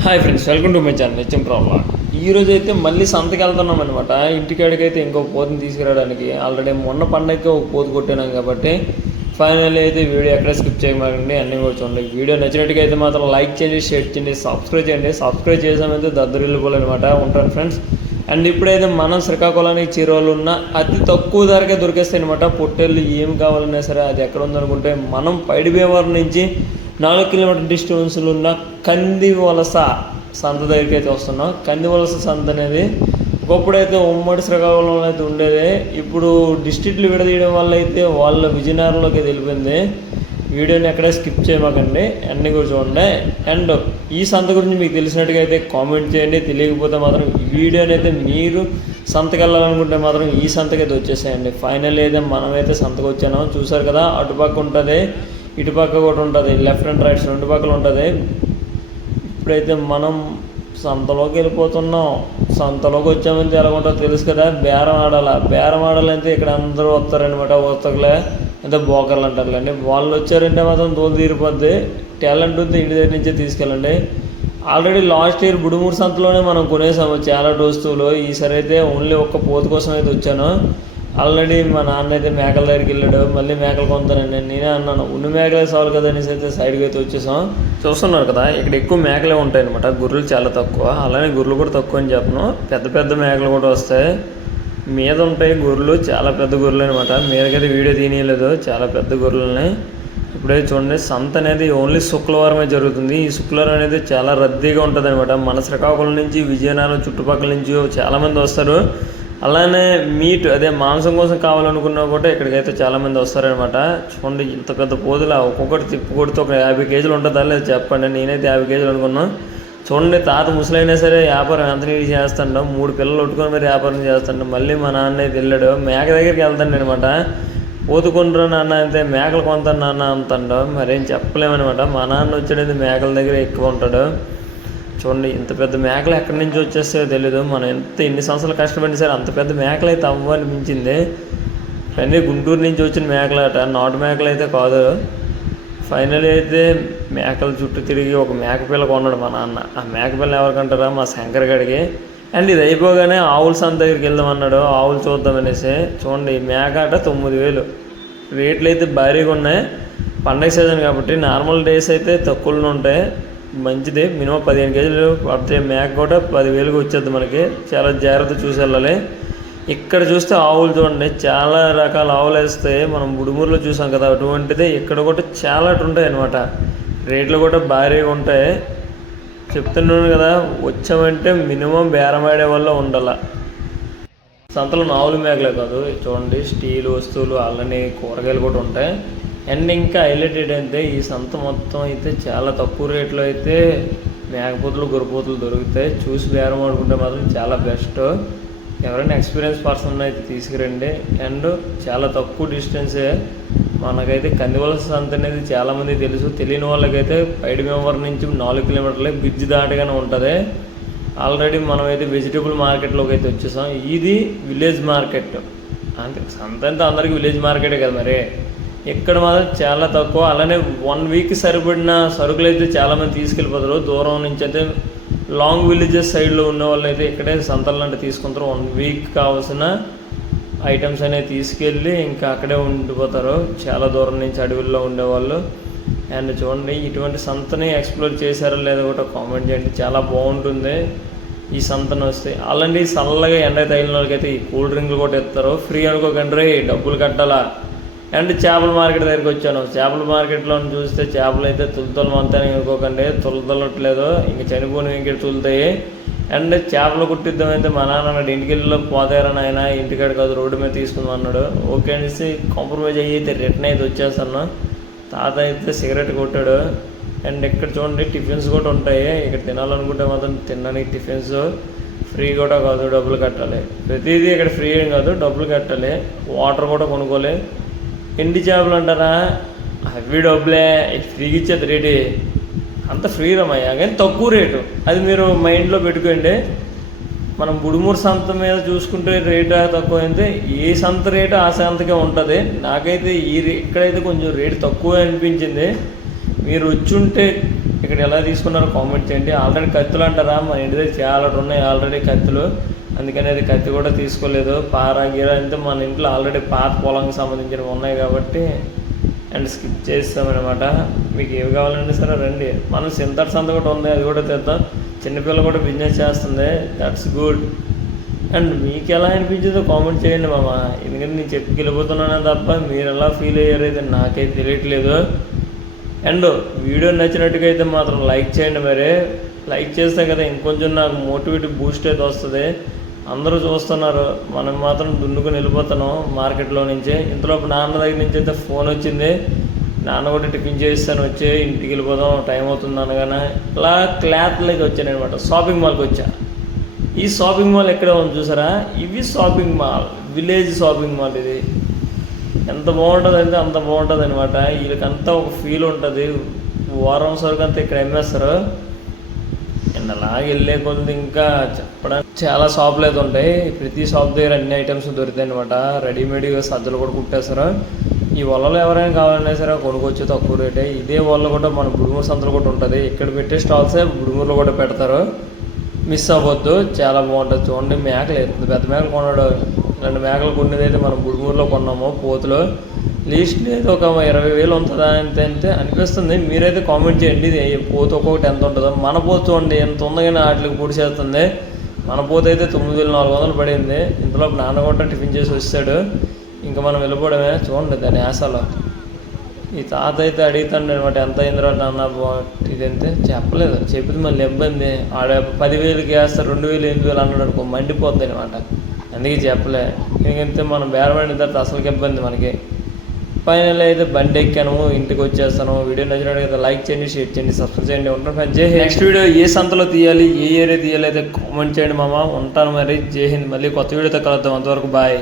Hi friends welcome to my channel నిత్యం problem ఈ అయితే మళ్ళీ సంతకి వెళ్తున్నాం అనమాట ఇంటికాడికి అయితే ఇంకో పోతుని తీసుకురావడానికి. ఆల్రెడీ మొన్న పండగకి ఒక పోతు కొట్టినాం కాబట్టి ఫైనల్ అయితే వీడియో ఎక్కడ స్కిప్ చేయమాకండి అన్నీ కూడా చూడండి. వీడియో నచ్చినట్టుగా అయితే మాత్రం లైక్ చేయండి షేర్ చేయండి సబ్స్క్రైబ్ చేయండి. సబ్స్క్రైబ్ చేసామైతే దద్దరిల్లిపోవాలన్నమాట ఉంటాను ఫ్రెండ్స్ అండ్ ఇప్పుడైతే మనం శ్రీకాకుళానికి చీరలు ఉన్న అతి తక్కువ ధరకే దొరికేస్తాయి అనమాట పొట్టేళ్ళు ఏం కావాలన్నా సరే అది ఎక్కడ ఉందనుకుంటే మనం పైడిభీమవరం నుంచి నాలుగు కిలోమీటర్ డిస్టెన్స్లో ఉన్న కంది వలస సంత దగ్గరికి అయితే వస్తున్నాం. కంది వలస సంత అనేది ఒకప్పుడైతే ఉమ్మడి శ్రీకాకుళంలో అయితే ఉండేది. ఇప్పుడు డిస్ట్రిక్ట్లు విడదీయడం వల్ల అయితే వాళ్ళ విజయనగరంలోకి వెళ్ళిపోయింది. వీడియోని ఎక్కడ స్కిప్ చేయమాకండి. అన్ని కూడా చూడండి. అండ్ ఈ సంత గురించి మీకు తెలిసినట్టుగా అయితే కామెంట్ చేయండి. తెలియకపోతే మాత్రం వీడియోని అయితే మీరు సంతకి వెళ్ళాలనుకుంటే మాత్రం ఈ సంతకైతే వచ్చేసేయండి. ఫైనల్ అయితే మనమైతే సంతకు వచ్చాను చూసారు కదా అటుపక్క ఉంటుంది. ఇటుపక్క కూడా ఉంటుంది లెఫ్ట్ అండ్ రైట్ రెండు పక్కలు ఉంటుంది. ఇప్పుడైతే మనం సంతలోకి వెళ్ళిపోతున్నాం. సంతలోకి వచ్చామంటే ఎలా ఉంటుందో తెలుసు కదా బేరం ఆడాల. బేరం ఆడాలంటే ఇక్కడ అందరూ వస్తారనమాట వర్తకులే అంటే బోకర్లు అంటారులేండి వాళ్ళు వచ్చారంటే మాత్రం తోలు తీరిపోద్ది. టాలెంట్ ఉంది ఇంటి దగ్గర నుంచే తీసుకెళ్ళండి. ఆల్రెడీ లాస్ట్ ఇయర్ బుడుమూరు సంతలోనే మనం కొనేసాము చాలా వస్తువులు ఈసారి అయితే ఓన్లీ ఒక్క పోతు కోసం అయితే వచ్చాను. ఆల్రెడీ మా నాన్న అయితే మేకల దగ్గరికి వెళ్ళాడు. మళ్ళీ మేకలు కొంతానండి నేనే అన్నాను. ఉన్ని మేకలే సాల్ కదా అనేసి అయితే సైడ్కి అయితే వచ్చేసాం. చూస్తున్నారు కదా ఇక్కడ ఎక్కువ మేకలే ఉంటాయి అనమాట గుర్రెలు చాలా తక్కువ. అలానే గుర్రెలు కూడా తక్కువ అని చెప్పను. పెద్ద పెద్ద మేకలు కూడా వస్తాయి. మీద ఉంటాయి గొర్రెలు. చాలా పెద్ద గొర్రెలు అనమాట మీదకైతే వీడియో తీయలేదు చాలా పెద్ద గొర్రెలని. ఇప్పుడైతే చూడండి సంత అనేది ఓన్లీ శుక్రవారమే జరుగుతుంది. ఈ శుక్రవారం అనేది చాలా రద్దీగా ఉంటుంది అనమాట మన శ్రీకాకుళం నుంచి విజయనగరం చుట్టుపక్కల నుంచి చాలామంది వస్తారు. అలానే మీట్ అదే మాంసం కోసం కావాలనుకున్నా కూడా ఇక్కడికైతే చాలామంది వస్తారనమాట. చూడండి ఇంత పెద్ద పోదులా ఒక్కొక్కటి తిప్పు కొడితే ఒక యాభై కేజీలు ఉంటుందా లేదు చెప్పండి నేనైతే యాభై కేజీలు అనుకున్నాను చూడండి తాత ముసలైనా సరే వ్యాపారం ఎంత నీటి చేస్తాడో మూడు పిల్లలు ఒట్టుకొని మరి వ్యాపారం చేస్తాడు మళ్ళీ మా నాన్న అయితే వెళ్ళాడు. మేక దగ్గరికి వెళ్తాడు అనమాట. పోతుకుంటారు నాన్న అయితే మేకలు కొంత నాన్న అంటాడు మరేం చెప్పలేమన్నమాట మా నాన్న వచ్చాడైతే మేకల దగ్గర ఎక్కువ ఉంటాడు. చూడండి ఇంత పెద్ద మేకలు ఎక్కడి నుంచి వచ్చేస్తాయో తెలియదు మనం ఎంత ఎన్ని సంవత్సరాలు కష్టపడి సరే అంత పెద్ద మేకలు అయితే అవ్వనిపించింది కానీ గుంటూరు నుంచి వచ్చిన మేకలట నాటు మేకలు అయితే కాదు. ఫైనల్ అయితే మేకల చుట్టూ తిరిగి ఒక మేక పిల్ల కొన్నాడు మా నాన్న. ఆ మేక పిల్ల ఎవరికంటారా మా శంకర్ గడికి. అండ్ ఇది అయిపోగానే ఆవుల సంత దగ్గరికి వెళ్దాం అన్నాడు. ఆవులు చూద్దామనేసి చూడండి ఈ మేక అట తొమ్మిది వేలు. రేట్లు అయితే భారీగా ఉన్నాయి. పండగ సీజన్ కాబట్టి నార్మల్ డేస్ అయితే తక్కువలో ఉంటాయి. మంచిది. మినిమం పదిహేను కేజీలు పడితే మేక కూడా పదివేలుగా వచ్చేది మనకి. చాలా జాగ్రత్త చూసి వెళ్ళాలి. ఇక్కడ చూస్తే ఆవులు చూడండి. చాలా రకాల ఆవులు వేస్తాయి మనం బుడుమూరులో చూసాం కదా అటువంటిది ఇక్కడ కూడా చాలా ఉంటాయి అనమాట రేట్లు కూడా భారీగా ఉంటాయి. చెప్తున్నాను కదా వచ్చామంటే మినిమం బేరమాడే వల్ల ఉండాల. సంతలో ఆవులు మేకలే కాదు. చూడండి స్టీల్ వస్తువులు అలానే కూరగాయలు కూడా ఉంటాయి. అండ్ ఇంకా హైలైట్ ఏంటంటే ఈ సంత మొత్తం అయితే చాలా తక్కువ రేట్లో అయితే మేకపోతులు గొర్రెపోతులు దొరుకుతాయి. చూసి బేరం ఆడుకుంటే మాత్రం చాలా బెస్ట్ ఎవరైనా ఎక్స్పీరియన్స్ పర్సన్ అయితే తీసుకురండి. అండ్ చాలా తక్కువ డిస్టెన్సే మనకైతే కందివలస సంత అనేది చాలామంది తెలుసు. తెలియని వాళ్ళకైతే పైడి మెంబర్ నుంచి నాలుగు కిలోమీటర్లే బ్రిడ్జ్ దాటగానే ఉంటుంది. ఆల్రెడీ మనమైతే వెజిటేబుల్ మార్కెట్లోకి అయితే వచ్చేసాం. ఇది విలేజ్ మార్కెట్ అంటే సంత అంటే అందరికీ విలేజ్ మార్కెటే కదా మరి? ఇక్కడ మాత్రం చాలా తక్కువ. అలానే వన్ వీక్ సరిపడిన సరుకులు అయితే చాలామంది తీసుకెళ్ళిపోతారు. దూరం నుంచి అయితే లాంగ్ విలేజెస్ సైడ్లో ఉన్న వాళ్ళు అయితే ఇక్కడే సంతలు అంటే తీసుకుంటారు. వన్ వీక్ కావాల్సిన ఐటమ్స్ అనేవి తీసుకెళ్ళి ఇంకా అక్కడే ఉండిపోతారు. చాలా దూరం నుంచి అడవుల్లో ఉండేవాళ్ళు. అండ్ చూడండి ఇటువంటి సంతని ఎక్స్ప్లోర్ చేశారో లేదో కూడా కామెంట్ చేయండి. చాలా బాగుంటుంది ఈ సంతను వస్తే. అలాంటి చల్లగా ఎండ తగిలిన వాళ్ళకైతే ఈ కూల్ డ్రింక్లు కూడా ఇస్తారు. ఫ్రీ అనుకోకండి డబ్బులు కట్టాలా? అండ్ చేపల మార్కెట్ దగ్గరికి వచ్చాను. చేపల మార్కెట్లో చూస్తే చేపలు అయితే తులతలు అంతానే అనుకోకండి. తులతలట్లేదు. ఇంకా చనిపోయిన ఇంకెట్ తులుతాయి. అండ్ చేపలు కుట్టిద్దాం అయితే మా నాన్న అన్నాడు ఇంటికి వెళ్ళి పోతారా నాయన ఇంటికాడ కాదు రోడ్డు మీద తీసుకుందాం అన్నాడు. ఓకే అనేసి కాంప్రమైజ్ అయ్యి అయితే రిటర్న్ అయితే వచ్చేస్తాను. తాత అయితే సిగరెట్ కొట్టాడు. అండ్ ఇక్కడ చూడండి టిఫిన్స్ కూడా ఉంటాయి. ఇక్కడ తినాలనుకుంటే మాత్రం తినడానికి టిఫిన్స్. ఫ్రీ కూడా కాదు డబ్బులు కట్టాలి. ప్రతిదీ ఇక్కడ ఫ్రీ ఏం కాదు డబ్బులు కట్టాలి. వాటర్ కూడా కొనుక్కోవాలి. ఎండి చేపలు అంటారా? అవి డబ్బులే ఫ్రీగా ఇచ్చేది రేటు. అంత ఫ్రీ రమయ్యా కానీ తక్కువ రేటు. అది మీరు మైండ్లో పెట్టుకోండి. మనం బుడుమూరు సంత మీద చూసుకుంటే రేటు తక్కువ అయితే ఏ సంత రేటు ఆ సంతకే ఉంటుంది. నాకైతే ఈ రే- ఇక్కడైతే కొంచెం రేటు తక్కువ అనిపించింది. మీరు వచ్చుంటే ఇక్కడ ఎలా తీసుకున్నారో కామెంట్ చేయండి. ఆల్రెడీ కత్తులు అంటారా? మన ఇంటి దగ్గర చాలా ఉన్నాయి ఆల్రెడీ కత్తులు. అందుకని అది కత్తి కూడా తీసుకోలేదు. పార గీర అంటే మన ఇంట్లో ఆల్రెడీ పాత పొలంకి సంబంధించినవి ఉన్నాయి కాబట్టి అండ్ స్కిప్ చేస్తామన్నమాట మీకు ఏవి కావాలంటే సరే రండి. మనం సింతర్ సంత కూడా ఉంది అది కూడా తెద్దాం. చిన్నపిల్ల కూడా బిజినెస్ చేస్తుంది. దట్స్ గుడ్ అండ్ మీకు ఎలా అనిపించిందో కామెంట్ చేయండి మామ. ఎందుకంటే నేను చెప్పి గెలిపోతున్నానే తప్ప మీరు ఎలా ఫీల్ అయ్యారు అయితే నాకైతే తెలియట్లేదు. అండ్ వీడియో నచ్చినట్టుగా అయితే మాత్రం లైక్ చేయండి మరి. లైక్ చేస్తే కదా ఇంకొంచెం నాకు మోటివేట్ బూస్ట్ అయితే వస్తుంది. అందరూ చూస్తున్నారు. మనం మాత్రం దున్నుకుని వెళ్ళిపోతున్నాం మార్కెట్లో నుంచే. ఇంతలో నాన్న దగ్గర నుంచి అయితే ఫోన్ వచ్చింది. నాన్న కూడా టిఫిన్ చేస్తాను వచ్చే ఇంటికి వెళ్ళిపోదాం టైం అవుతుంది అనగానే ఇలా క్లాత్లోకి వచ్చాను అనమాట షాపింగ్ మాల్కి వచ్చా. ఈ షాపింగ్ మాల్ ఎక్కడ ఉంది చూసారా? ఇవి shopping mall village shopping mall ఇది. ఎంత బాగుంటుంది అంటే అంత బాగుంటుంది అనమాట వీళ్ళకంతా ఒక ఫీల్ ఉంటుంది. వారం సరుకు అంతా ఇక్కడ అమ్మేస్తారు. అండ్ అలాగే వెళ్ళే కొద్ది ఇంకా చెప్పడానికి చాలా షాపులు అయితే ఉంటాయి ప్రతి షాప్ దగ్గర అన్ని ఐటమ్స్ దొరుకుతాయి అనమాట రెడీమేడ్గా సజ్జలు కూడా కుట్టేస్తారు ఈ వలలు ఎవరైనా కావాలన్నా సరే కొనుక్కొచ్చి తక్కువ రేటే. ఇదే వల్ల కూడా మన బుడుమూరు సంతలు కూడా ఉంటుంది. ఇక్కడ పెట్టే స్టాల్సే బుడుమూరులో కూడా పెడతారు. మిస్ అవ్వద్దు. చాలా బాగుంటుంది. చూడండి మేకలు పెద్ద మేకలు కొన్నాడు. ఇలాంటి మేకలు కొన్నదైతే మనం బుడుమూరులో కొన్నాము పోతులు. లీస్ట్ లేదు ఒక ఇరవై వేలు ఉంటుందా అంతే అంతే అనిపిస్తుంది. మీరైతే కామెంట్ చేయండి. ఇది పోతు ఒక్కొక్కటి ఎంత ఉంటుందో. మన పోతు చూడండి ఎంత ఉంది కానీ వాటికి పొడి చేస్తుంది. మన పోతు అయితే తొమ్మిది వేలు నాలుగు వందలు పడింది. ఇంతలో నాన్న కూడా టిఫిన్ చేసి వచ్చాడు. ఇంకా మనం వెళ్ళిపోవడమే. చూడండి దాని యాసలో ఈ తాత అయితే అడుగుతాడు అనమాట ఎంత అయిందిరా నాన్న ఇది ఇదంతే. చెప్పలేదు. చెప్పింది మళ్ళీ ఇబ్బంది. ఆడ పదివేలకి వేస్తారు రెండు వేలు ఎనిమిది వేలు అన్నాడు అనుకో మండిపోద్ది అనమాట. అందుకే చెప్పలే. ఎందుకంటే మనం బేరబడిన తర్వాత అసలుకి ఇబ్బంది మనకి. ఫైనల్ అయితే బండి ఎక్కాను ఇంటికి వచ్చేస్తాను. వీడియో నచ్చినట్లయితే లైక్ చేయండి షేర్ చేయండి సబ్స్క్రైబ్ చేయండి. ఉంటాను జై నెక్స్ట్ వీడియో ఏ సంతలో తీయాలి ఏ ఏరియా తీయాలి అయితే కామెంట్ చేయండి మామ. ఉంటాను మరి. జై హింద్. మళ్ళీ కొత్త వీడియోతో కలుద్దాం. అంతవరకు బాయ్.